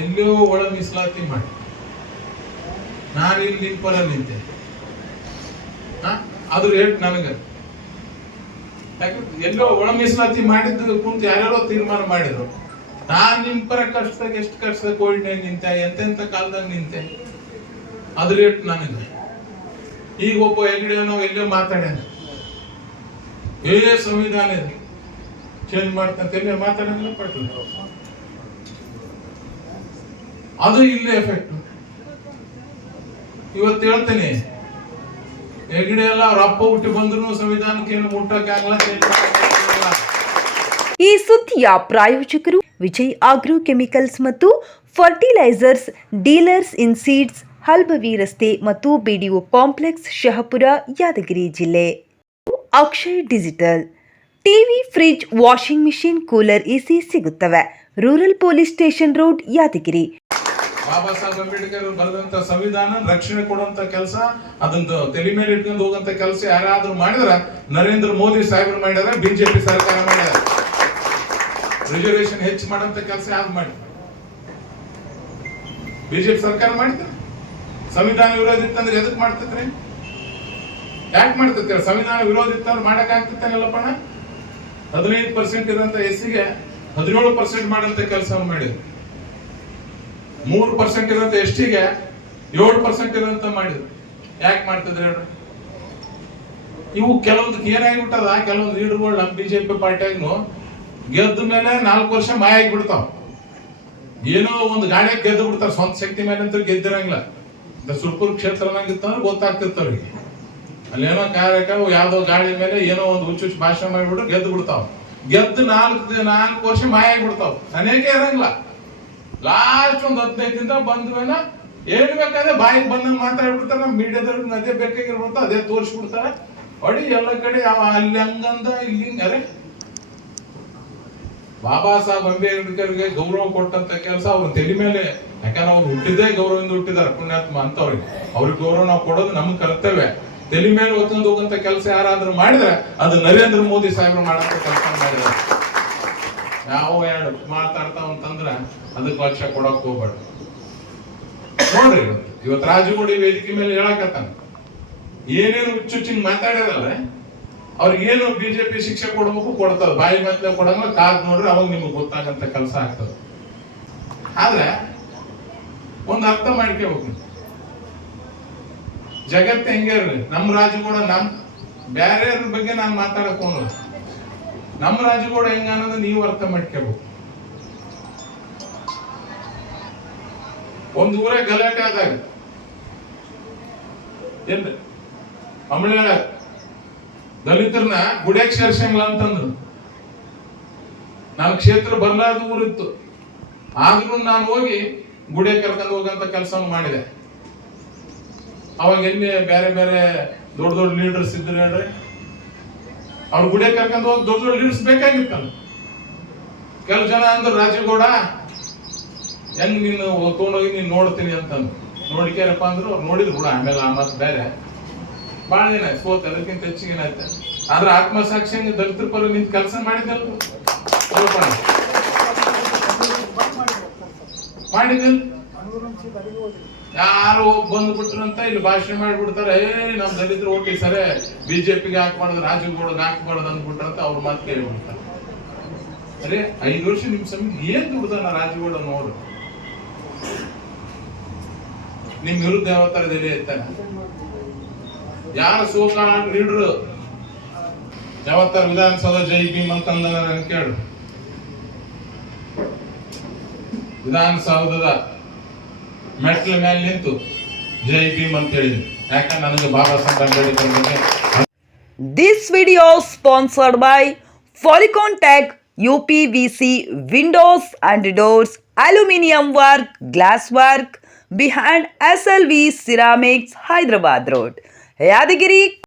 ಎಲ್ಲೋ ಒಳ ಮೀಸಲಾತಿ ಮಾಡಿ ನಾನು ಇಲ್ಲಿ ನಿನ್ ಪರ ನಿಂತೆ, ಅದು ರೇಟ್ ನನಗೆ. ಎಲ್ಲೋ ಒಳ ಮೀಸಲಾತಿ ಮಾಡಿದ್ದು ಕುಂತು ಯಾರ್ಯಾರೋ ತೀರ್ಮಾನ ಮಾಡಿದ್ರು. ನಾನ್ ನಿಮ್ ಪರ ಕಷ್ಟದಾಗ ಎಷ್ಟು ಕಷ್ಟದಾಗ ಕೋವಿಡ್ನಾಗ ನಿಂತೆ, ಎಂತೆಂತ ಕಾಲದಾಗ ನಿಂತೆ, ಅದು ರೇಟ್ ನನಗೆ. ಈಗ ಒಬ್ಬ ಹೆಗ್ಡೆ ನಾವು ಎಲ್ಲೋ ಮಾತಾಡ್ಯಾನ, ಸಂವಿಧಾನ ಇದೆ ಚೇಂಜ್ ಮಾಡ್ತಂತ ಎಲ್ಲೇ ಮಾತಾಡಂಗಿಲ್ಲ ಪಟ್ಲ, ಅದು ಇಲ್ಲೇ ಎಫೆಕ್ಟ್. ಇವತ್ತು ಹೇಳ್ತೇನೆ, ಹೆಗ್ಡೆ ಎಲ್ಲ ಅವ್ರ ಅಪ್ಪ ಹುಟ್ಟಿ ಬಂದ್ರು ಸಂವಿಧಾನಕ್ಕೆ ಏನು ಮುಟ್ಟಕ್ಕಾಗಲ್ಲ, ಚೇಂಜ್ ಮಾಡಕ್ಕಾಗಲ್ಲ. ಈ ಸುದ್ದಿಯ ಪ್ರಾಯೋಜಕರು ವಿಜಯ್ ಆಗ್ರೋ ಕೆಮಿಕಲ್ಸ್ ಮತ್ತು fertilisers dealers in seeds, Halbavi ರಸ್ತೆ ಮತ್ತು ಬಿಡಿಒ ಕಾಂಪ್ಲೆಕ್ಸ್, ಶಹಪುರ, ಯಾದಗಿರಿ ಜಿಲ್ಲೆ. Akshay digital TV, fridge, washing machine, cooler, AC ಸಿಗುತ್ತವೆ. Rural police station road, Yadgir. Baba Saheb Ambedkar ಬರೆದಂತ ಸಂವಿಧಾನ ರಕ್ಷಣೆ ಕೊಡುವಂತ ಕೆಲಸ, ಅದನ್ನ ತಲೆ ಮೇಲೆ ಇಟ್ಕೊಂಡು ಹೋಗುವಂತ ಕೆಲಸ ಯಾರಾದ್ರೂ ಮಾಡಿದ್ರ ನರೇಂದ್ರ ಮೋದಿ ಸಾಹೇಬ್ರು ಮಾಡ್ಯಾರ, ಬಿಜೆಪಿ ಸರ್ಕಾರ ಮಾಡ್ಯಾರ. ರಿಸರ್ವೇಶನ್ ಹೆಚ್ಚು ಮಾಡಂತ ಕೆಲಸ ಯಾರು ಮಾಡಿ? ಬಿಜೆಪಿ ಸರ್ಕಾರ ಮಾಡಿದ್ರೆ. ಸಂವಿಧಾನ ವಿರೋಧಿ ಇತ್ತಂದ್ರೆ ಎದಕ್ ಮಾಡ್ತಿದ್ರಿ? ಯಾಕೆ ಮಾಡ್ತಿರ್ತೀರ? ಸಂವಿಧಾನ ವಿರೋಧಿ ಇತ್ತಂದ್ರೆ ಮಾಡಕ್ ಆಗ್ತಿತ್ತಲ್ಲಪ್ಪಣ. 15% ಇರೋಂತ ಎಸ್ಸಿಗೆ 17% ಮಾಡಂತ ಕೆಲಸ ಮಾಡಿದ್ರು. 3% ಇರೋಂತ ಎಸ್ಟಿಗೆ 7% ಇರೋಂತ ಮಾಡಿದ್ರು. ಯಾಕೆ ಮಾಡ್ತಿದ್ರೆ ಹೇಳ್ರಿ? ಇವು ಕೆಲವೊಂದಕ್ಕೆ ಏನಾಗಿಬಿಟ್ಟದ, ಕೆಲವೊಂದು ಲೀಡರ್ಗಳು ನಮ್ಮ ಬಿಜೆಪಿ ಪಾರ್ಟಿಯಾಗೂ ಗೆದ್ದ ಮೇಲೆ 4 ವರ್ಷ ಮಾಯ ಆಗಿಬಿಡ್ತಾವ. ಏನೋ ಒಂದು ಗಾಡಿ ಗೆದ್ದು ಬಿಡ್ತಾರ, ಸ್ವಂತ ಶಕ್ತಿ ಮೇಲೆ ಅಂತ ಗೆದ್ದಿರಂಗಿಲ್ಲ. ಸುರ್ಪುರ್ ಕ್ಷೇತ್ರನಾಗಿತ್ತಂದ್ರೆ ಗೊತ್ತಾಗ್ತಿರ್ತವ್ರಿಗೆ, ಅಲ್ಲೇನೋ ಕಾರ್ಯಕ ಯಾವ್ದೋ ಗಾಡಿ ಮೇಲೆ ಏನೋ ಒಂದು ಹುಚ್ಚು ಭಾಷಣ ಮಾಡಿಬಿಟ್ರೆ ಗೆದ್ದು ಬಿಡ್ತಾವ. ಗೆದ್ದು 4 ವರ್ಷ ಮಾಯ ಆಗಿಬಿಡ್ತಾವ, ಅನೇಕ ಇರಂಗಿಲ್ಲ. ಲಾಸ್ಟ್ ಒಂದು 15 ದಿನ ಬಂದ್ವೇನ ಏನ್ ಬೇಕಾದ್ರೆ ಬಾಯಿಗೆ ಬಂದಂಗ ಮಾತಾಡ್ಬಿಡ್ತಾರ. ನಮ್ಮ ಮೀಡಿಯಾದವ್ರಿಗೆ ಅದೇ ಬೇಕಾಗಿರ್ಬಿಡ್ತ, ಅದೇ ತೋರಿಸ್ಬಿಡ್ತಾರ. ಹೊಡಿ ಎಲ್ಲ ಕಡೆ ಅಲ್ಲಿ ಹಂಗಂದ ಇಲ್ಲಿ ಹಿಂಗರೆ. ಬಾಬಾ ಸಾಹೇಬ್ ಅಂಬೇಡ್ಕರ್ಗೆ ಗೌರವ ಕೊಟ್ಟಂತ ಕೆಲಸ ಅವ್ರ ತಲೆ ಮೇಲೆ, ಯಾಕಂದ್ರೆ ಅವ್ರು ಹುಟ್ಟಿದ್ದೇ ಗೌರವದಿಂದ ಹುಟ್ಟಿದಾರೆ, ಪುಣ್ಯಾತ್ಮ ಅಂತವ್ರಿಗೆ. ಅವ್ರಿಗೆ ಗೌರವ ನಾವು ಕೊಡೋದು ನಮ್ ಕರ್ತವ್ಯ. ತಲೆ ಮೇಲೆ ಒತ್ತೊಂದು ಹೋಗಂತ ಕೆಲಸ ಯಾರಾದ್ರೂ ಮಾಡಿದ್ರೆ ಅದು ನರೇಂದ್ರ ಮೋದಿ ಸಾಹೇಬ್ರು ಮಾಡಂತ ಕೆಲಸ ಮಾಡಿದಾರೆ. ಯಾವ ಎರಡು ಮಾತಾಡ್ತಾವ ಅಂತಂದ್ರ ಅದಕ್ಕೆ ಲಕ್ಷ್ಯ ಕೊಡಕ್ ಹೋಗ್ಬೇಡ. ನೋಡ್ರಿ, ಇವತ್ತು ರಾಜುಗೌಡಿ ವೇದಿಕೆ ಮೇಲೆ ಹೇಳಕತ್ತಾನ, ಏನೇನು ಹುಚ್ಚುಚ್ಚಿಂಗ್ ಮಾತಾಡ್ಯಾರಲ್ಲ ಅವ್ರಿಗೇನು ಬಿಜೆಪಿ ಶಿಕ್ಷೆ ಕೊಡ್ಬೇಕು, ಕೊಡ್ತಾರ. ಬಾಯಿ ಮತ್ತೆ ಕೊಡಂಗ ಕಾದ್ ನೋಡ್ರಿ, ಅವಾಗ ನಿಮ್ಗೆ ಗೊತ್ತಾಗಂತ ಕೆಲಸ ಆಗ್ತದೆ. ಆದ್ರೆ ಒಂದು ಅರ್ಥ ಮಾಡ್ಕೋಬೇಕು, ಜಗತ್ತು ಹೆಂಗೆ ಇರ್ಲಿ, ನಮ್ಮ ರಾಜಗೌಡ ನಮ್ ಬ್ಯಾರ್ಯಾರ ಬಗ್ಗೆ ನಾನು ಮಾತಾಡಕ್ ಹೋಗಲ್ಲ. ನಮ್ಮ ರಾಜಗೌಡ ಹೆಂಗ ಅನ್ನೋದು ನೀವು ಅರ್ಥ ಮಾಡ್ಕೋಬೇಕು. ಒಂದು ಊರೇ ಗಲಾಟೆ ಆದಾಗ ಏನ್ ಅಮಳ ದಲಿತರನ್ನ ಗುಡ್ಯಾಕ್ ಸೇರ್ಸಂಗಿಲ್ಲ ಅಂತಂದ್ರು. ನನ್ನ ಕ್ಷೇತ್ರ ಬರ್ಲಾರ್ದ ಊರಿತ್ತು, ಆದ್ರೂ ನಾನು ಹೋಗಿ ಗುಡಿಯ ಕರ್ಕೊಂಡು ಹೋಗಂತ ಕೆಲಸ ಮಾಡಿದೆ. ಅವಾಗ ಎಲ್ಲಿ ಬೇರೆ ಬೇರೆ ದೊಡ್ಡ ದೊಡ್ಡ ಲೀಡರ್ಸ್ ಇದ್ರು ಹೇಳ್ರಿ, ಅವ್ರ ಗುಡಿಯ ಕರ್ಕೊಂಡು ಹೋಗಿ ದೊಡ್ಡ ದೊಡ್ಡ ಲೀಡರ್ಸ್ ಬೇಕಾಗಿತ್ತಲ್ಲ. ಕೆಲವು ಜನ ಅಂದ್ರು, ರಾಜಗೌಡ ಹೆಂಗ್ ನೀನು ತಗೊಂಡೋಗಿ ನೀನ್ ನೋಡ್ತೀನಿ ಅಂತಂದು. ನೋಡಿಕ್ಯಾರಪ್ಪ ಅಂದ್ರು, ಅವ್ರು ನೋಡಿದ್ರು ಕೂಡ. ಆಮೇಲೆ ಆ ಮಾತು ಬೇರೆ ಬಾಳ ದಿನ ಸೋತ್, ಅದಕ್ಕಿಂತ ಹೆಚ್ಚಿಗೆ ಏನಾಯ್ತು. ಆದ್ರೆ ಆತ್ಮಸಾಕ್ಷಿ ಹಂಗ ದಲಿತರ ಪರ ನಿಂತ ಕೆಲಸ ಮಾಡಿದಲ್ ಮಾಡಿದಲ್. ಯಾರು ಬಂದ್ಬಿಟ್ರಂತ ಇಲ್ಲಿ ಭಾಷಣ ಮಾಡ್ಬಿಡ್ತಾರೆ, ನಮ್ ದಲಿತರು ಓಟಿ ಸರಿ ಬಿಜೆಪಿಗೆ ಹಾಕ್ಬಾರ್ದು, ರಾಜಗೌಡಗೆ ಹಾಕ್ಬಾರ್ದು ಅಂದ್ಬಿಟ್ರಂತ ಅವ್ರ ಮಾತು ಕೇಳ್ಬಿಡ್ತಾರೆ. ಅರೆ 5 ವರ್ಷ ನಿಮ್ ಸಮಿತಿ ಏನ್ ದುಡ್ದಾನ ರಾಜಗೌಡ ನೋಡ್ರಿ. ನಿಮ್ ವಿರುದ್ಧ ಯಾವ ತರದಲ್ಲಿ ಇರ್ತಾನೆ? ಯಾರ ಸೋಕಾಳ ಲೀಡ್ರು ಯಾವತ್ತಾರ ವಿಧಾನಸೌಧ ಜೈ ಭೀಮ್ ಅಂತಂದ ಕೇಳು. ವಿಧಾನಸೌಧದ ಮೆಟ್ಲ ಮೇಲೆ ನಿಂತು ಜೈ ಭೀಮ್ ಅಂತ ಹೇಳಿದ್ವಿ, ಯಾಕಂದ್ರೆ ನನಗೆ ಬಾಬಾ ಸಾಹೇಬ್ ಅಂಬೇಡ್ಕರ್ ಬಗ್ಗೆ. This video sponsored by Polycon Tech, UPVC windows and doors, aluminium work, glass work behind SLV Ceramics, Hyderabad Road, Yadagiri.